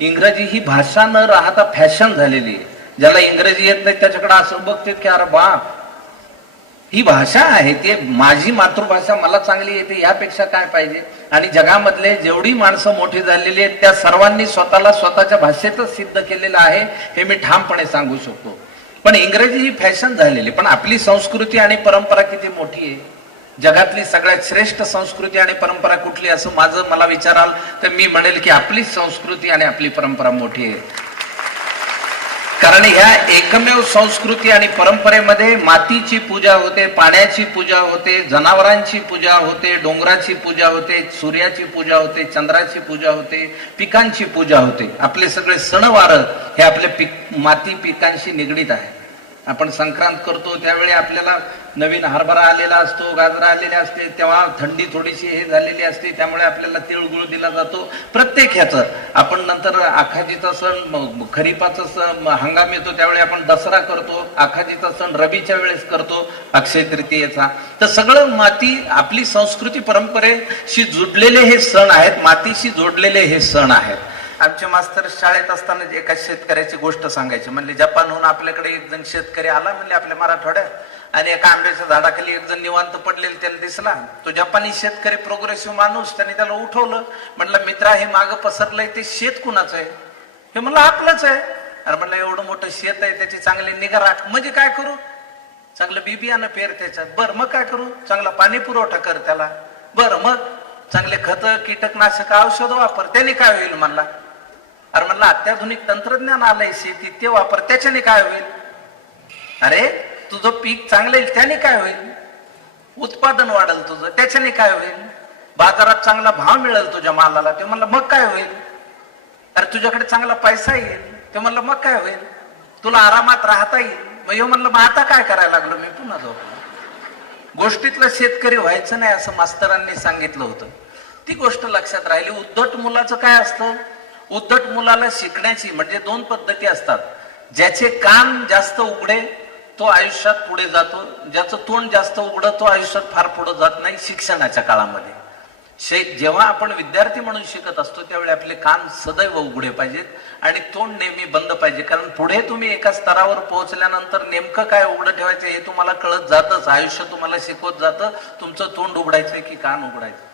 इंग्रजी ही भाषा न राहता फॅशन झालेली आहे. ज्याला इंग्रजी येत नाही त्याच्याकडे असं बघते की अरे बाप, ही भाषा आहे, ती माझी मातृभाषा मला चांगली येते, यापेक्षा काय पाहिजे. आणि जगामधले जेवढी माणसं मोठी झालेली आहेत त्या सर्वांनी स्वतःला स्वतःच्या भाषेतच सिद्ध केलेलं आहे, हे मी ठामपणे सांगू शकतो. पण इंग्रजी ही फॅशन झालेली, पण आपली संस्कृती आणि परंपरा किती मोठी आहे. जगातली सगळ्यात श्रेष्ठ संस्कृती आणि परंपरा कुठली असं मला विचाराल तर मी म्हणेल की आपलीच संस्कृती आणि आपली परंपरा मोठी आहे. कारण ह्या एकमेव संस्कृती आणि परंपरेमध्ये मातीची पूजा होते, पाण्याची पूजा होते, जनावरांची पूजा होते, डोंगराची पूजा होते, सूर्याची पूजा होते, चंद्राची पूजा होते, पिकांची पूजा होते. आपले सगळे सणवार हे आपले माती पिकांशी निगडीत आहे. आपण संक्रांत करतो त्यावेळी आपल्याला नवीन हरभरा आलेला असतो, गाजरा आलेले असते, तेव्हा थंडी थोडीशी हे झालेली असते, त्यामुळे आपल्याला तिळगुळ दिला जातो. प्रत्येक ह्याचं आपण नंतर आखाजीचा सण, खरीपाचा सण हंगाम येतो त्यावेळी आपण दसरा करतो, आखाजीचा सण रबीच्या वेळेस करतो, अक्षय तृतीयेचा. तर सगळं माती आपली संस्कृती परंपरेशी जुडलेले हे सण आहेत, मातीशी जोडलेले हे सण आहेत. आमचे मास्तर शाळेत असताना एका शेतकऱ्याची गोष्ट सांगायची. म्हणले जपानहून आपल्याकडे एक जण शेतकरी आला म्हणले आपल्या मराठवाड्यात, आणि एका आंब्याच्या झाडाखाली एक जण निवांत पडलेला त्याला दिसला. तो जपानी शेतकरी प्रोग्रेसिव्ह माणूस, त्याने त्याला उठवलं. म्हणलं मित्रा, हे मागं पसरलंय ते शेत कुणाचं आहे? हे म्हणलं आपलंच आहे. अरे म्हणलं एवढं मोठं शेत आहे, त्याची चांगली निगा राख. म्हणजे काय करू? चांगलं बी बियाणं पेर त्याच्यात. बरं मग काय करू? चांगला पाणी पुरवठा कर त्याला. बरं मग चांगले खत, कीटकनाशक, औषध वापर. त्याने काय होईल म्हणला? अरे म्हणलं अत्याधुनिक तंत्रज्ञान आलंय शेतीत, ते वापर, त्याच्याने काय होईल? अरे तुझं पीक चांगलं येईल, त्याने काय होईल? उत्पादन वाढेल तुझं, त्याच्याने काय होईल? बाजारात चांगला भाव मिळेल तुझ्या मालाला. ते म्हणलं मग काय होईल? अरे तुझ्याकडे चांगला पैसा येईल. ते म्हणलं मग काय होईल? तुला आरामात राहता येईल. मग म्हणलं मग आता काय करायला लागलो मी? पुन्हा जाऊ. गोष्टीतला शेतकरी व्हायचं नाही असं मास्तरांनी सांगितलं होतं. ती गोष्ट लक्षात राहिली. उद्धट मुलाचं काय असतं? उद्धट मुलाला शिकण्याची म्हणजे दोन पद्धती असतात. ज्याचे कान जास्त उघडे तो आयुष्यात पुढे जातो, ज्याचं तोंड जास्त उघड तो आयुष्यात फार पुढे जात नाही. शिक्षणाच्या काळामध्ये जेव्हा आपण विद्यार्थी म्हणून शिकत असतो त्यावेळी आपले कान सदैव उघडे पाहिजेत आणि तोंड नेहमी बंद पाहिजे. कारण पुढे तुम्ही एका स्तरावर पोहोचल्यानंतर नेमकं काय उघडं ठेवायचं हे तुम्हाला कळत जातच. आयुष्य तुम्हाला शिकवत जातं तुमचं तोंड उघडायचंय की कान उघडायचं.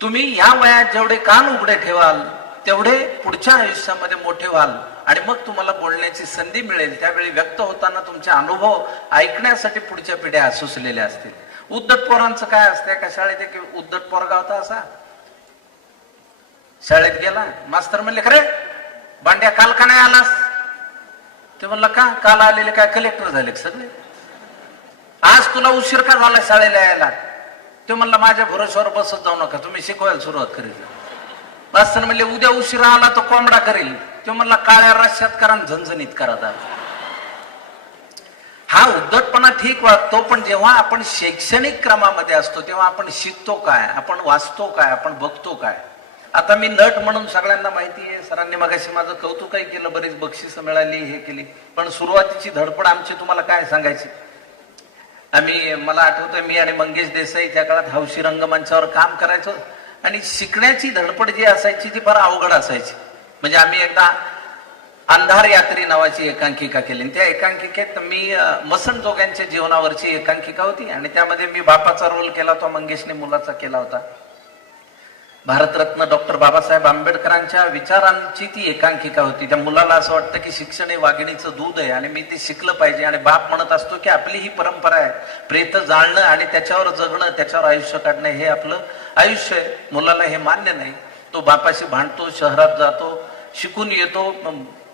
तुम्ही या वयात जेवढे कान उघडे ठेवाल तेवढे पुढच्या आयुष्यामध्ये मोठे व्हाल आणि मग तुम्हाला बोलण्याची संधी मिळेल. त्यावेळी व्यक्त होताना तुमचे अनुभव ऐकण्यासाठी पुढच्या पिढ्या असुसलेल्या असतील. उद्धट पोरांचं काय असतंय का शाळेत एक उद्धट पोरगा होता असा. शाळेत गेला, मास्तर म्हणले खरे बांड्या काल का नाही आलास? ते म्हणलं का? काल आलेले काय कलेक्टर झाले सगळे? आज तुला उशीर का झाला शाळेला यायला? ते म्हणलं माझ्या भरोश्यावर बसत जाऊ नका, तुम्ही शिकवायला सुरुवात करील. मास्तर म्हणले उद्या उशिरा आला तो कोंबडा करेल. तो म्हणला काळ्या रश्यात करा, झणझणीत करा. हा उद्धटपणा ठीक वाटतो, पण जेव्हा आपण शैक्षणिक क्रमामध्ये असतो तेव्हा आपण शिकतो काय, आपण वाचतो काय, आपण बघतो काय. आता मी नट म्हणून सगळ्यांना माहिती आहे. सरांनी मगाशी माझं कौतुकही केलं, बरीच बक्षिसं मिळाली, हे केली. पण सुरुवातीची धडपड आमची तुम्हाला काय सांगायची. मला आठवतंय मी आणि मंगेश देसाई त्या काळात हौशी रंगमंचावर काम करायचो आणि शिकण्याची धडपड जी असायची ती फार अवघड असायची. म्हणजे आम्ही एकदा अंधार यात्री नावाची एकांकिका केली. त्या एकांकिकेत मी मसन जोग्यांच्या जीवनावरची एकांकिका होती आणि त्यामध्ये मी बापाचा रोल केला होता, मंगेशने मुलाचा केला होता. भारतरत्न डॉक्टर बाबासाहेब आंबेडकरांच्या विचारांची ती एकांकिका होती. त्या मुलाला असं वाटतं की शिक्षण हे वाघिणीचं दूध आहे आणि मी ते शिकलं पाहिजे. आणि बाप म्हणत असतो की आपली ही परंपरा आहे, प्रेत जाळणं आणि त्याच्यावर जगणं, त्याच्यावर आयुष्य काढणं हे आपलं आयुष्य आहे. मुलाला हे मान्य नाही. तो बापाशी भांडतो, शहरात जातो, शिकून येतो,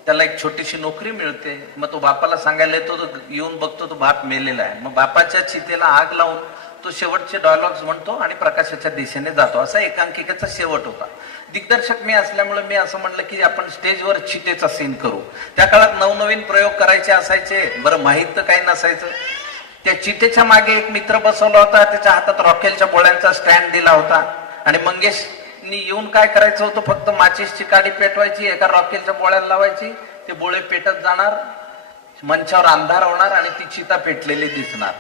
त्याला एक छोटीशी नोकरी मिळते. मग तो बापाला सांगायला येतो, तो येऊन बघतो तो बाप मेलेला आहे. मग बापाच्या चितेला आग लावून तो शेवटचे डायलॉग्स म्हणतो आणि प्रकाशाच्या दिशेने जातो. असा एकांकिकेचा शेवट होता. दिग्दर्शक मी असल्यामुळे मी असं म्हणलं की आपण स्टेजवर चितेचा सीन करू. त्या काळात नवनवीन प्रयोग करायचे असायचे. बरं माहीत तर काही नसायचं. त्या चितेच्या मागे एक मित्र बसवला होता, त्याच्या हातात रॉकेलच्या बोळ्यांचा स्टँड दिला होता आणि मंगेशनी येऊन काय करायचं होतं, फक्त माचीसची काडी पेटवायची, एका रॉकेलच्या बोळ्याला लावायची, ते बोळे पेटत जाणार, मंचावर अंधार होणार आणि ती चिता पेटलेली दिसणार.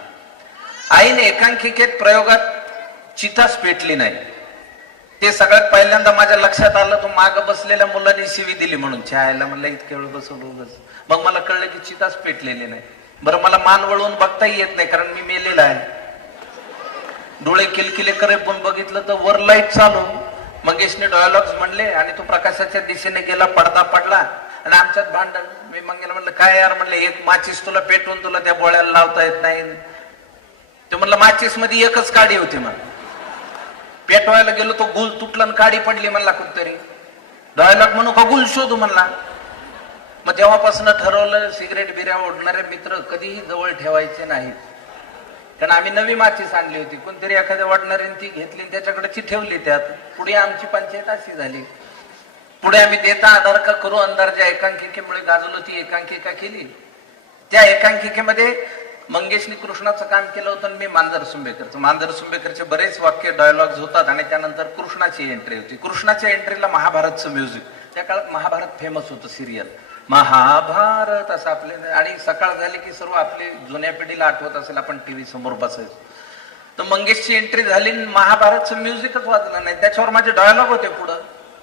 आईने एकांकिकेत प्रयोगात चिताच पेटली नाही. ते सगळ्यात पहिल्यांदा माझ्या लक्षात आलं, तो माग बसलेल्या मुलांनी शिवी दिली म्हणून. छायला म्हणलं इतक्या वेळ बसवलं. मग मला कळलं की चिताच पेटलेली नाही. बरं, मला मान वळवून बघताही येत नाही कारण मी मेलेला आहे. डोळे किलकिले करे पण बघितलं तर वर लाईट चालू. मंगेशने डायलॉग्स म्हणले आणि तो प्रकाशाच्या दिशेने गेला. पडदा पडला आणि आमच्यात भांडण. मी मंगेला म्हणलं काय यार, म्हणलं एक माचीस तुला पेटवून तुला त्या बोळ्याला लावता येत नाही. ते म्हणलं माचीस मध्ये एकच काडी होती. मग पेटवायला गेलो तो गुल तुटला काडी पडली. म्हणला कुठतरी डायलॉग म्हणू का गुल शोधू म्हणला. मग तेव्हापासून ठरवलं सिगरेट बिऱ्या ओढणारे मित्र कधीही जवळ ठेवायचे नाहीत. कारण आम्ही नवी माचीस आणली होती, कोणतरी एखाद्या वाटणाऱ्याने ती घेतली त्याच्याकडे ठेवली. त्यात पुढे आमची पंचायत अशी झाली. पुढे आम्ही देता आधार का करू अंधारच्या एकांकिकेमुळे गाजलो ती एकांकिका केली. त्या एकांकिकेमध्ये मंगेशनी कृष्णाचं काम केलं होतं आणि मी मांजर सुंबेकरचं. मांजर सुंबेकरचे बरेच वाक्य डायलॉग्स होतात आणि त्यानंतर कृष्णाची एंट्री होती. कृष्णाच्या एंट्रीला महाभारतचं म्युझिक. त्या काळात महाभारत फेमस होतं सिरियल. महाभारत असं आपले. आणि सकाळ झाली की सर्व आपली जुन्या पिढीला आठवत असेल, आपण टीव्ही समोर बसायचो. तर मंगेशची एंट्री झाली, महाभारतचं म्युझिकच वाजलं नाही. त्याच्यावर माझे डायलॉग होते पुढं.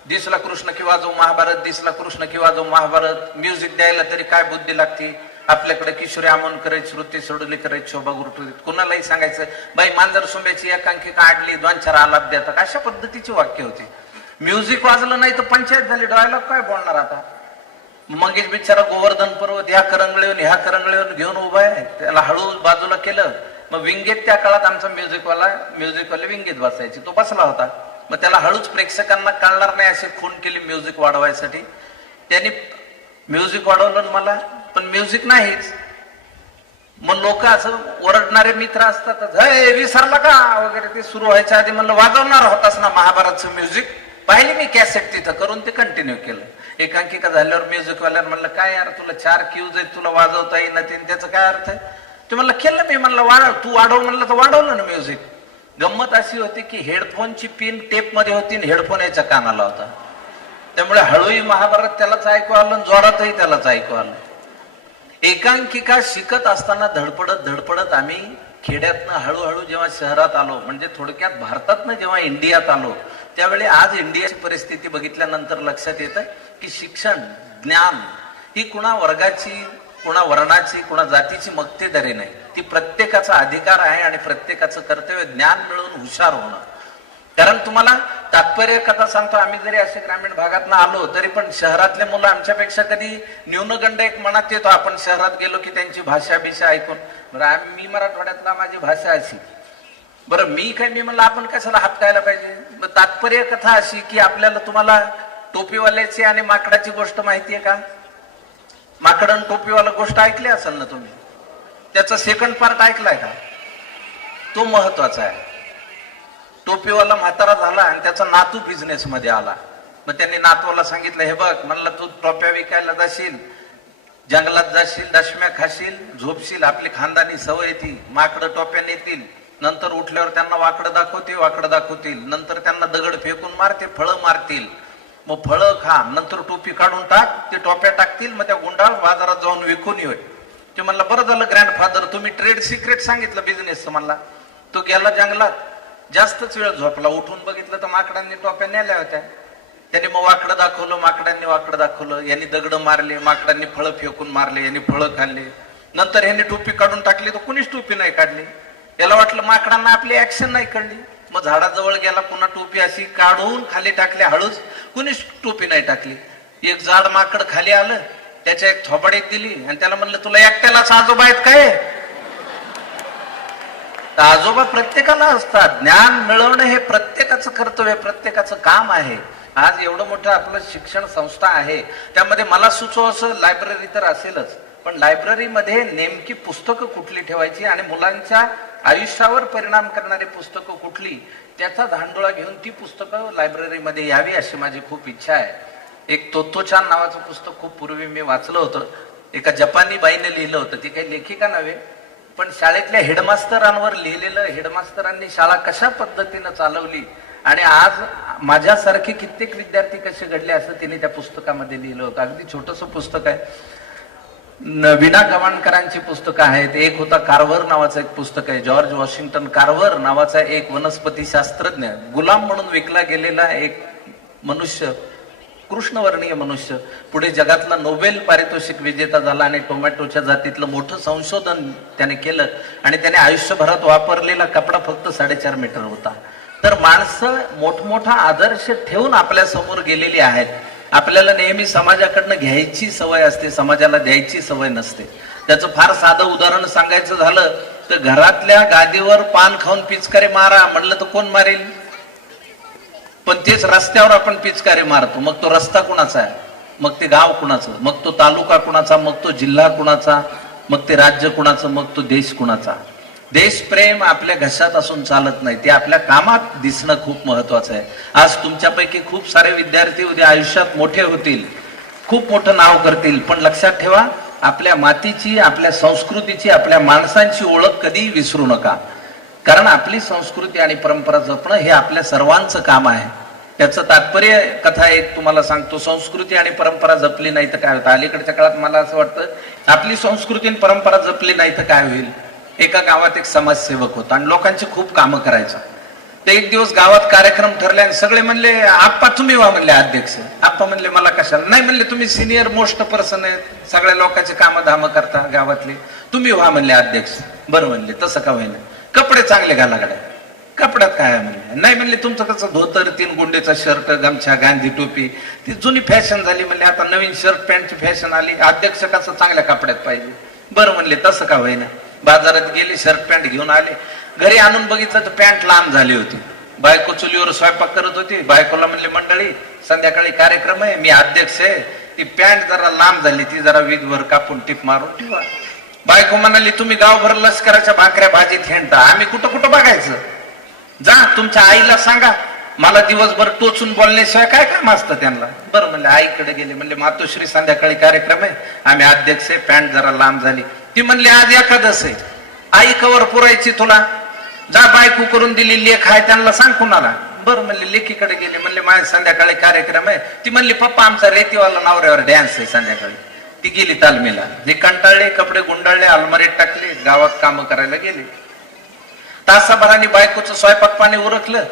दिसला कृष्ण किंवा जो महाभारत, दिसला कृष्ण किंवा जो महाभारत. म्युझिक द्यायला तरी काय बुद्धी लागते आपल्याकडे. किशोरी आमोन करायची, श्रुती सोडली करायची, शोभा गुरुटुरीत. कुणालाही सांगायचं बाई मांजर सुंब्याची एकांकिका आडली, 2-4 आलाप देतात. अशा पद्धतीची वाक्य होती. म्युझिक वाजलं नाही तर पंचायत झाली. डायलॉग काय बोलणार आता. मंगेश बिचारा गोवर्धन पर्वत ह्या करंगळीवर घेऊन उभा आहे. त्याला हळू बाजूला केलं. मग विंगेत त्या काळात आमचा म्युझिकवाले विंगेत बसायचे. तो बसला होता. मग त्याला हळूच प्रेक्षकांना कळणार नाही अशी खून केली म्युझिक वाढवायसाठी. त्यांनी म्युझिक वाढवलं मला, पण म्युझिक नाहीच. मग लोक असं ओरडणारे मित्र असतात, हे विसरला का वगैरे. ते सुरू व्हायच्या आधी म्हणलं वाजवणार होतास ना महाभारतचं म्युझिक. पाहिली मी कॅसेट तिथं करून ते कंटिन्यू केलं. एकांकिका झाल्यावर म्युझिकवाल्यानं म्हणलं काय यार तुला 4 क्यूज आहेत, तुला वाजवता येईना ते, त्याचा काय अर्थ आहे. ते म्हणलं केलं मी. म्हणलं वाढव, तू वाढव म्हणलं तर वाढवलं ना म्युझिक. गंमत अशी होती की हेडफोनची पिन टेप मध्ये होती आणि हेडफोन याच्या कानाला होता. त्यामुळे हळूही महाभारत त्यालाच ऐकू आलं, जोरातही त्यालाच ऐकू आलं. एकांकिका शिकत असताना धडपडत आम्ही खेड्यातनं हळूहळू जेव्हा शहरात आलो, म्हणजे थोडक्यात भारतातनं जेव्हा इंडियात आलो, त्यावेळी आज इंडियाची परिस्थिती बघितल्यानंतर लक्षात येतं की शिक्षण, ज्ञान ही कुणा वर्गाची, कुणा वर्णाची, कुणा जातीची मक्तेदारी नाही. ती प्रत्येकाचा अधिकार आहे आणि प्रत्येकाचं कर्तव्य ज्ञान मिळवून हुशार होणं. कारण तुम्हाला तात्पर्य कथा सांगतो, आम्ही जरी असे ग्रामीण भागातनं आलो तरी पण शहरातले मुलं आमच्यापेक्षा कधी न्यूनगंड एक मनात येतो. आपण शहरात गेलो की त्यांची भाषा बिषा ऐकून. बरं, मी मराठवाड्यातला, माझी भाषा अशी. बरं, मी म्हणलं आपण कशाला हात खायला पाहिजे. तात्पर्य कथा अशी की आपल्याला, तुम्हाला टोपीवाल्याची आणि माकडाची गोष्ट माहितीये का. माकडन टोपीवाला गोष्ट ऐकली असेल ना तुम्ही. त्याचा सेकंड पार्ट ऐकलाय का. तो महत्वाचा आहे. टोपीवाला म्हातारा झाला आणि त्याचा नातू बिझनेस मध्ये आला. मग त्यांनी नातवाला सांगितलं, हे बघ म्हणलं तू टोप्या विकायला जाशील, जंगलात जाशील, दशम्या खाशील, झोपशील, आपली खानदानी सवय ती. माकडं टोप्या नेतील, नंतर उठल्यावर त्यांना वाकडं दाखवतील, नंतर त्यांना दगड फेकून मारते, फळं मारतील. मग फळं खा, नंतर टोपी काढून टाक, ते टोप्या टाकतील, मग त्या गुंडाळ बाजारात जाऊन विकून येईल. ते म्हणला बरं झालं ग्रँडफादर तुम्ही ट्रेड सिक्रेट सांगितलं बिझनेसचं. म्हणला तो गेला जंगलात, जास्तच वेळ झोपला. उठून बघितलं तर माकडांनी टोप्या नेल्या होत्या. त्यांनी मग वाकडं दाखवलं, माकडांनी वाकडं दाखवलं, यांनी दगड मारले, माकडांनी फळं फेकून मारले, यांनी फळं खाल्ले. नंतर ह्यांनी टोपी काढून टाकली तर कुणीच टोपी नाही काढली. याला वाटलं माकडांना आपली ऍक्शन नाही कळली. मग झाडाजवळ गेला, पुन्हा टोपी अशी काढून खाली टाकली हळूच, कुणीच टोपी नाही टाकली. एक जाड माकड खाली आलं, त्याच्या एक थोबाड एक दिली आणि त्याला म्हणलं तुला एकट्यालाच आजोबा आहेत काय. आजोबा प्रत्येकाला असतात. ज्ञान मिळवणं हे प्रत्येकाचं कर्तव्य, प्रत्येकाचं काम आहे. आज एवढं मोठं आपलं शिक्षण संस्था आहे, त्यामध्ये मला सुचव असं लायब्ररी तर असेलच, पण लायब्ररीमध्ये नेमकी पुस्तकं कुठली ठेवायची आणि मुलांच्या आयुष्यावर परिणाम करणारी पुस्तकं कुठली, त्याचा धांडोळा घेऊन ती पुस्तकं लायब्ररीमध्ये यावी अशी माझी खूप इच्छा आहे. एक तोत्तोचान नावाचं पुस्तक खूप पूर्वी मी वाचलं होतं. एका जपानी बाईने लिहिलं होतं. ती काही लेखिका नव्हे, पण शाळेतल्या हेडमास्तरांवर लिहिलेलं, हेडमास्तरांनी शाळा कशा पद्धतीनं चालवली आणि आज माझ्यासारखे कित्येक विद्यार्थी कसे घडले असं तिने त्या पुस्तकामध्ये लिहिलं होतं. अगदी छोटंसं पुस्तक आहे. विना गवाणकरांची पुस्तकं आहेत. एक होता कार्व्हर नावाचं एक पुस्तक आहे, जॉर्ज वॉशिंग्टन कार्व्हर नावाचा एक वनस्पती शास्त्रज्ञ, गुलाम म्हणून विकला गेलेला एक मनुष्य, कृष्णवर्णीय मनुष्य, पुढे जगातला नोबेल पारितोषिक विजेता झाला आणि टोमॅटोच्या जातीतलं मोठं संशोधन त्याने केलं आणि त्याने आयुष्यभरात वापरलेला कपडा फक्त 4.5 मीटर होता. तर माणसं मोठमोठा आदर्श ठेवून आपल्या समोर गेलेली आहेत. आपल्याला नेहमी समाजाकडनं घ्यायची सवय असते, समाजाला द्यायची सवय नसते. त्याचं फार साधं उदाहरण सांगायचं झालं तर घरातल्या गादीवर पान खाऊन पिचकारे मारा म्हणलं तर कोण मारेल? पण तेच रस्त्यावर आपण पिचकारे मारतो. मग तो रस्ता कुणाचा आहे, मग ते गाव कुणाचं, मग तो तालुका कुणाचा, मग तो जिल्हा कुणाचा, मग ते राज्य कुणाचं, मग तो देश कुणाचा. देशप्रेम आपल्या घशात असून चालत नाही, ते आपल्या कामात दिसणं खूप महत्वाचं आहे. आज तुमच्यापैकी खूप सारे विद्यार्थी उद्या आयुष्यात मोठे होतील, खूप मोठं नाव करतील, पण लक्षात ठेवा आपल्या मातीची, आपल्या संस्कृतीची, आपल्या माणसांची ओळख कधी विसरू नका. कारण आपली संस्कृती आणि परंपरा जपणं हे आपल्या सर्वांचं काम आहे. त्याचं तात्पर्य कथा एक तुम्हाला सांगतो. संस्कृती आणि परंपरा जपली नाही तर काय होतं? अलीकडच्या काळात मला असं वाटतं आपली संस्कृती आणि परंपरा जपली नाही तर काय होईल. एका गावात एक समाजसेवक होता आणि लोकांची खूप कामं करायचा. ते एक दिवस गावात कार्यक्रम ठरले आणि सगळे म्हणले आप्पा तुम्ही व्हा म्हणले अध्यक्ष. आप्पा म्हणले मला कशाला? नाही म्हणले तुम्ही सिनियर मोस्ट पर्सन आहेत, सगळ्या लोकांचे कामं धामं करता गावातले, तुम्ही व्हा म्हणले अध्यक्ष. बरं म्हणले तसं का होईना, कपडे चांगले घाला गड्या. कपड्यात काय म्हणले? नाही म्हणले तुमचं कसं धोतर, 3 गुंडेचा शर्ट, गमछा, गांधी टोपी ती जुनी फॅशन झाली म्हणले, आता नवीन शर्ट पॅन्टची फॅशन आली, अध्यक्ष कसं चांगल्या कपड्यात पाहिजे. बरं म्हणले तसं का होईना. बाजारात गेले, शर्ट पॅन्ट घेऊन आले, घरी आणून बघितलं तर पॅन्ट लांब झाली होती. बायको चुलीवर स्वयंपाक करत होती. बायकोला म्हणले मंडळी संध्याकाळी कार्यक्रम आहे, मी अध्यक्ष आहे, ती पॅन्ट जरा लांब झाली, ती जरा वीजभर कापून टिप मारून ठेवा. बायको म्हणाली तुम्ही गावभर लष्कराच्या भाकऱ्या भाजीत हिंडता, आम्ही कुठं कुठं बघायचं? जा तुमच्या आईला सांगा, मला दिवसभर टोचून बोलण्याशिवाय काय काम असतं त्यांना. बरं म्हणले आईकडे गेले, म्हणले मातोश्री संध्याकाळी कार्यक्रम आहे, आम्ही अध्यक्ष आहे, पॅन्ट जरा लांब झाली. ती म्हणली आज एकादश आहे, आई कवर पुरायची तुला, जा बायको करून दिली लेख आहे त्यांना सांग कुणाला. बरं म्हणले लेकीकडे गेले, म्हणले माझ्या संध्याकाळी कार्यक्रम आहे. ती म्हणली पप्पा आमचा रेतीवाला नवऱ्यावर डॅन्स आहे संध्याकाळी. ती गेली तालमीला. जे कंटाळले, कपडे गुंडाळले, अलमारीत टाकले, गावात कामं करायला गेले. तासाभराने बायकोचं स्वयंपाक पाणी उरकलं,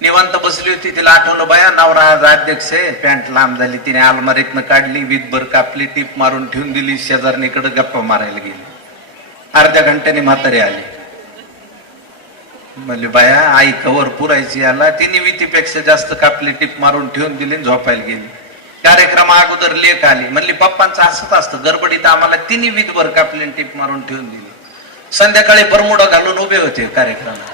निवांत बसली होती. तिला आठवलं बाया नवरा आज अध्यक्ष आहे, पॅन्ट लांब झाली, तिने अलमारीतनं काढली, वीजभर कापली, टीप मारून ठेवून दिली, शेजारणीकडे गप्पा मारायला गेली. अर्ध्या घंट्याने म्हातारी आली. म्हणले बाया आई कवर पुरायची याला, तिने वितीपेक्षा जास्त कापली, टीप मारून ठेवून दिली, झोपायला गेली. कार्यक्रमा अगोदर लेख आली, म्हणली पप्पांचं असंच असतं, गडबडीत आम्हाला तिने वीजभर कापली, टीप मारून ठेवून दिली. संध्याकाळी बरमुडा घालून उभे होते कार्यक्रमात.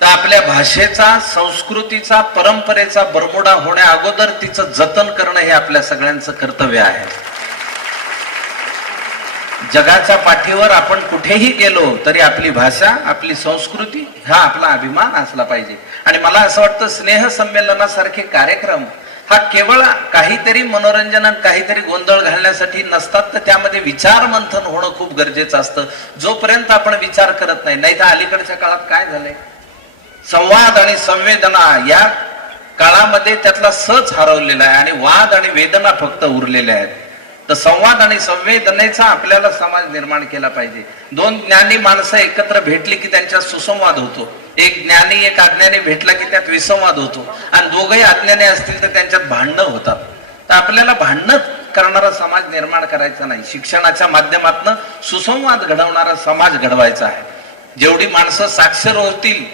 तर आपल्या भाषेचा, संस्कृतीचा, परंपरेचा बरमुडा होण्या अगोदर तिचं जतन करणं हे आपल्या सगळ्यांचं कर्तव्य आहे. जगाच्या पाठीवर आपण कुठेही गेलो तरी आपली भाषा, आपली संस्कृती हा आपला अभिमान असला पाहिजे. आणि मला असं वाटतं स्नेहसंमेलनासारखे कार्यक्रम हा केवळ काहीतरी मनोरंजन, काहीतरी गोंधळ घालण्यासाठी नसतात, तर त्यामध्ये विचार मंथन होणं खूप गरजेचं असतं. जोपर्यंत आपण विचार करत नाही तर अलीकडच्या काळात काय झालंय, संवाद आणि संवेदना या काळामध्ये त्यातला सच हरवलेला आहे आणि वाद आणि वेदना फक्त उरलेल्या आहेत. तर संवाद आणि संवेदनेचा आपल्याला समाज निर्माण केला पाहिजे. 2 ज्ञानी माणसं एकत्र भेटली की त्यांच्यात सुसंवाद होतो. एक ज्ञानी एक अज्ञानी भेटला की त्यात विसंवाद होतो. आणि दोघंही अज्ञानी असतील तर त्यांच्यात भांडणं होतात. तर आपल्याला भांडणं करणारा समाज निर्माण करायचा नाही, शिक्षणाच्या माध्यमातून सुसंवाद घडवणारा समाज घडवायचा आहे. जेवढी माणसं साक्षर होतील,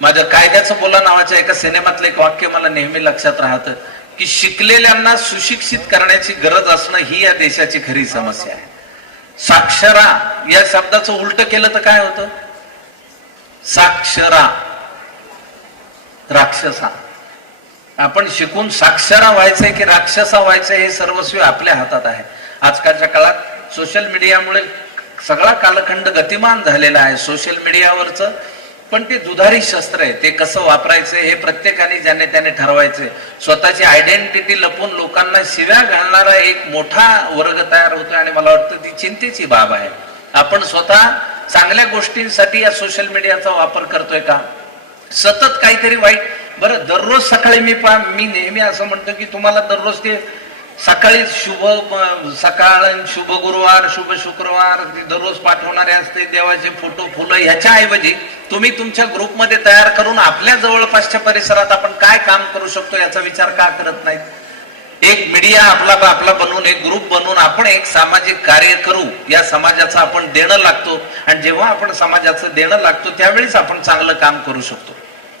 माझ्या कायद्याचं बोला नावाच्या एका सिनेमातलं एक वाक्य मला नेहमी लक्षात राहतं की शिकलेल्यांना सुशिक्षित करण्याची गरज असणं ही या देशाची खरी समस्या आहे. साक्षरा या शब्दाचं उलट केलं तर काय होतं? साक्षरा, राक्षसा. आपण शिकून साक्षरा व्हायचंय की राक्षसा व्हायचंय हे सर्वस्वी आपल्या हातात आहे. आजकालच्या काळात सोशल मीडियामुळे सगळा कालखंड गतिमान झालेला आहे. सोशल मीडियावरचं पण ते दुधारी शस्त्र आहे, ते कसं वापरायचं हे प्रत्येकाने ज्याने त्याने ठरवायचंय. स्वतःची आयडेंटिटी लपून लोकांना शिव्या घालणारा एक मोठा वर्ग तयार होतोय आणि मला वाटतं ती चिंतेची बाब आहे. आपण स्वतः चांगल्या गोष्टींसाठी या सोशल मीडियाचा वापर करतोय का? सतत काहीतरी वाईट. बरं, दररोज सकाळी मी नेहमी असं म्हणतो की तुम्हाला दररोज ते सकाळी शुभ सकाळ, शुभ गुरुवार, शुभ शुक्रवार दररोज पाठवणारे असते देवाचे फोटो फुलं, ह्याच्या ऐवजी तुम्ही तुमच्या ग्रुपमध्ये तयार करून आपल्या जवळपासच्या परिसरात आपण काय काम करू शकतो याचा विचार का करत नाहीत? एक मीडिया आपला बनवून, एक ग्रुप बनवून आपण एक सामाजिक कार्य करू, या समाजाचं आपण देणं लागतो, आणि जेव्हा आपण समाजाचं देणं लागतो त्यावेळीच आपण चांगलं काम करू शकतो.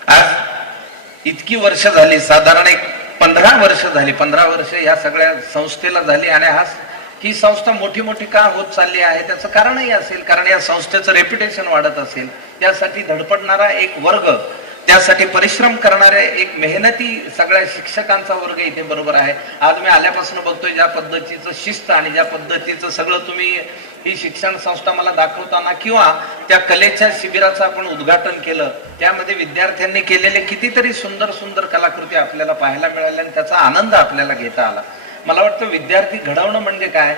आज इतकी वर्ष झाली, साधारण एक 15 वर्ष झाली, 15 वर्ष या सगळ्या संस्थेला झाली, आणि ही संस्था मोठी मोठी का होत चालली आहे त्याचं कारणही असेल, कारण या संस्थेचं रेप्युटेशन वाढत असेल, त्यासाठी धडपडणारा एक वर्ग, त्यासाठी परिश्रम करणारे एक मेहनती सगळ्या शिक्षकांचा वर्ग इथे बरोबर आहे. आज मी आल्यापासून बघतोय ज्या पद्धतीचं शिस्त आणि ज्या पद्धतीचं सगळं तुम्ही ही शिक्षण संस्था मला दाखवताना, किंवा त्या कलेच्या शिबिराचं आपण उद्घाटन केलं, त्यामध्ये विद्यार्थ्यांनी केलेले कितीतरी सुंदर सुंदर कलाकृती आपल्याला पाहायला मिळाल्या आणि त्याचा आनंद आपल्याला घेता आला. मला वाटतं विद्यार्थी घडवणं म्हणजे काय,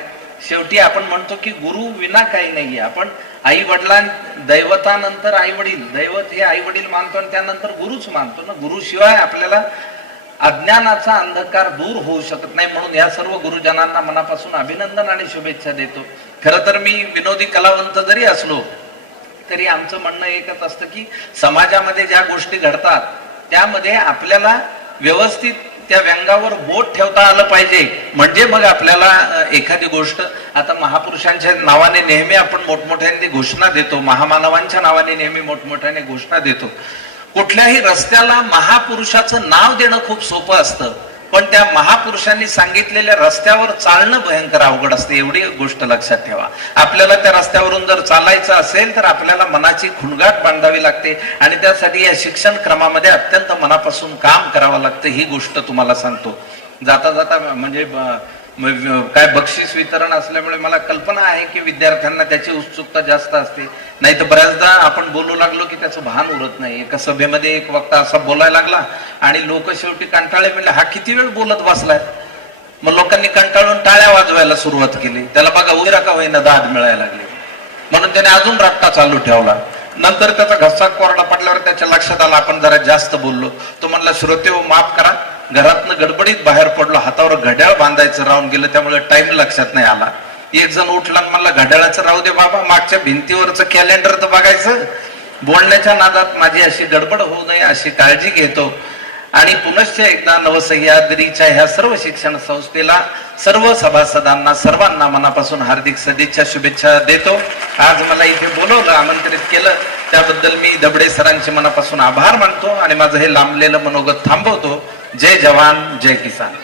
शेवटी आपण म्हणतो की गुरु विना काही नाहीये. आपण आई वडिलां दैवतानंतर आई वडील, दैवत हे आई वडील मानतो आणि त्यानंतर गुरुच मानतो ना. गुरुशिवाय आपल्याला अज्ञानाचा अंधकार दूर होऊ शकत नाही. म्हणून या सर्व गुरुजनांना मनापासून अभिनंदन आणि शुभेच्छा देतो. खरं तर मी विनोदी कलावंत जरी असलो तरी आमचं म्हणणं एकच असतं की समाजामध्ये ज्या गोष्टी घडतात त्यामध्ये आपल्याला व्यवस्थित त्या व्यंगावर बोट ठेवता आलं पाहिजे, म्हणजे मग आपल्याला एखादी गोष्ट, आता महापुरुषांच्या नावाने नेहमी आपण मोठमोठ्याने घोषणा देतो, महामानवांच्या नावाने नेहमी मोठमोठ्याने घोषणा देतो. कुठल्याही रस्त्याला महापुरुषाचं नाव देणं खूप सोपं असतं, पण त्या महापुरुषांनी सांगितलेल्या रस्त्यावर चालणं भयंकर अवघड असते. एवढी गोष्ट लक्षात ठेवा. आपल्याला त्या रस्त्यावरून जर चालायचं असेल तर आपल्याला मनाची खुणगाट बांधावी लागते, आणि त्यासाठी या शिक्षण क्रमामध्ये अत्यंत मनापासून काम करावं लागतं. ही गोष्ट तुम्हाला सांगतो. जाता जाता म्हणजे काय बक्षीस वितरण असल्यामुळे मला कल्पना आहे की विद्यार्थ्यांना त्याची उत्सुकता जास्त असते. नाही तर बऱ्याचदा आपण बोलू लागलो की त्याचं भान उरत नाही. एका सभेमध्ये एक वक्ता असा बोलायला लागला आणि लोक शेवटी कंटाळे, म्हणले हा किती वेळ बोलत बसलाय. मग लोकांनी कंटाळून टाळ्या वाजवायला सुरुवात केली. त्याला बघा उशिरा का होईना दाद मिळायला लागली, म्हणून त्याने अजून रट्टा चालू ठेवला. नंतर त्याचा घसा कोरडा पडल्यावर त्याच्या लक्षात आला आपण जरा जास्त बोललो. तो म्हणला श्रोतेहो माफ करा, घरातनं गडबडीत बाहेर पडलो, हातावर घड्याळ बांधायचं राहून गेलं, त्यामुळे टाइम लक्षात नाही आला. एक जण उठला आणि म्हणला घड्याळाचं राहू दे बाबा, मागच्या भिंतीवरचं कॅलेंडर तर बघायचं. बोलण्याच्या नादात माझी अशी गडबड होऊ नये अशी काळजी घेतो. आणि पुनश्च एकदा नवसह्याद्रीच्या ह्या सर्व शिक्षण संस्थेला, सर्व सभासदांना, सर्वांना मनापासून हार्दिक सदिच्छा शुभेच्छा देतो. आज मला इथे बोलवलं, आमंत्रित केलं, त्याबद्दल मी दबडे सरांचे मनापासून आभार मानतो आणि माझं हे लांबलेलं मनोगत थांबवतो. जय जवान जय किसान.